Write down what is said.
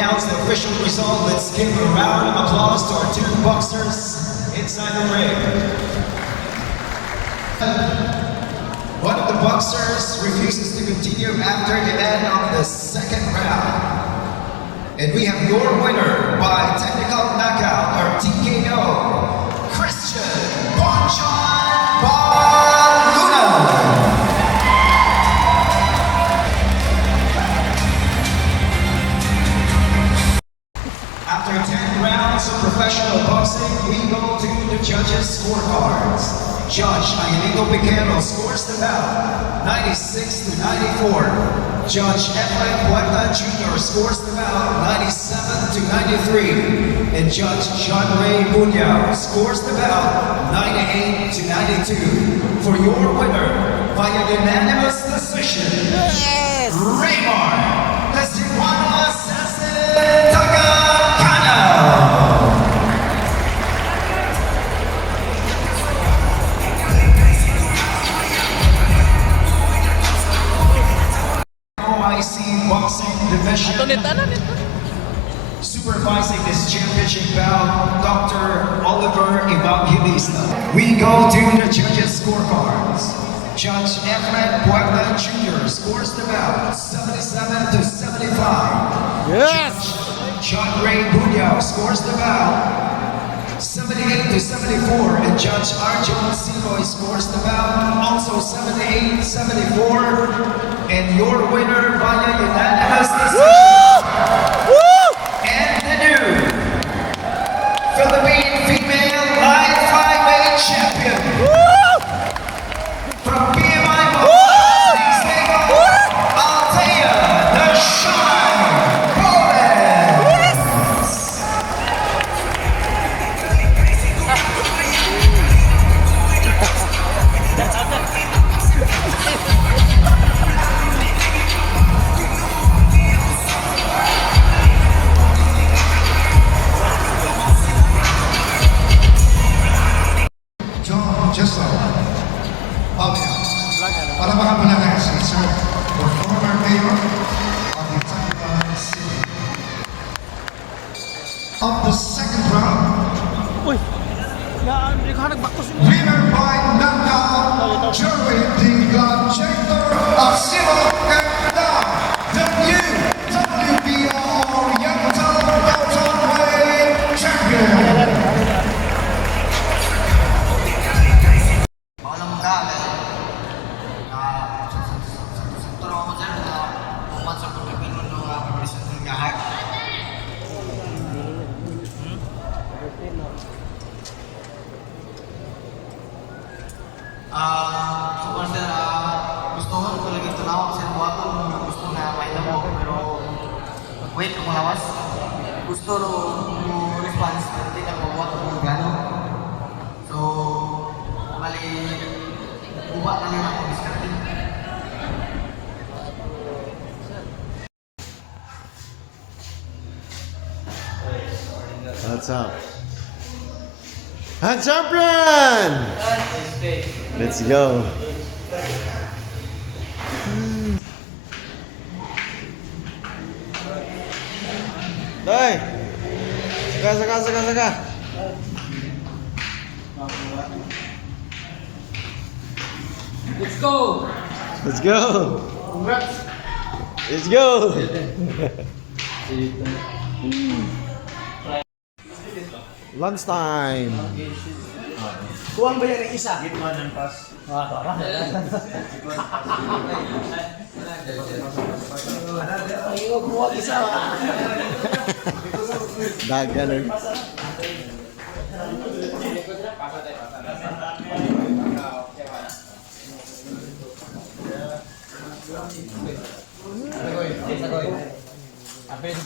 announce the official result. Let's give a round of applause to our two boxers inside the ring. One of the boxers refuses to continue after the end of the second round. And we have your winner by technical knockout or TKO, Piquero scores the bout 96 to 94. Judge Efrain Puerta Jr. scores the bout 97 to 93. And Judge John Ray Bunyao scores the bout 98 to 92. For your winner, via unanimous decision, nito, ano nito? Supervising this championship bout, Dr. Oliver Evangelista. We go to the judges' scorecards. Judge Efren Puebla Jr. scores the bout 77 to 75. Yes! Judge John Ray Bunyao scores the bout 78 to 74, and Judge Arjun Simoy scores the bout also 78 74. And your winner via unanimous decision. Jesso. Pamela. Para makapalagan si Sir, the former mayor of the Tacloban City. Of the second round, Uy! Na, hindi ka nagbaktos yun. winner by knockout, Jerwin the Gladiator of wait kung malawas gusto ro mo response pero di ka mabuhat kung gano'n So, bali, uba na lang ako diskarte. What's up? Han champion! Let's go. Hai. Seka seka seka seka. Let's go. Let's go. Congrats. Let's go. Lunch time. Uang bayar isa. Gitu man pas. Wah, apa? Ayo, kuat isa. Dagan. Apa itu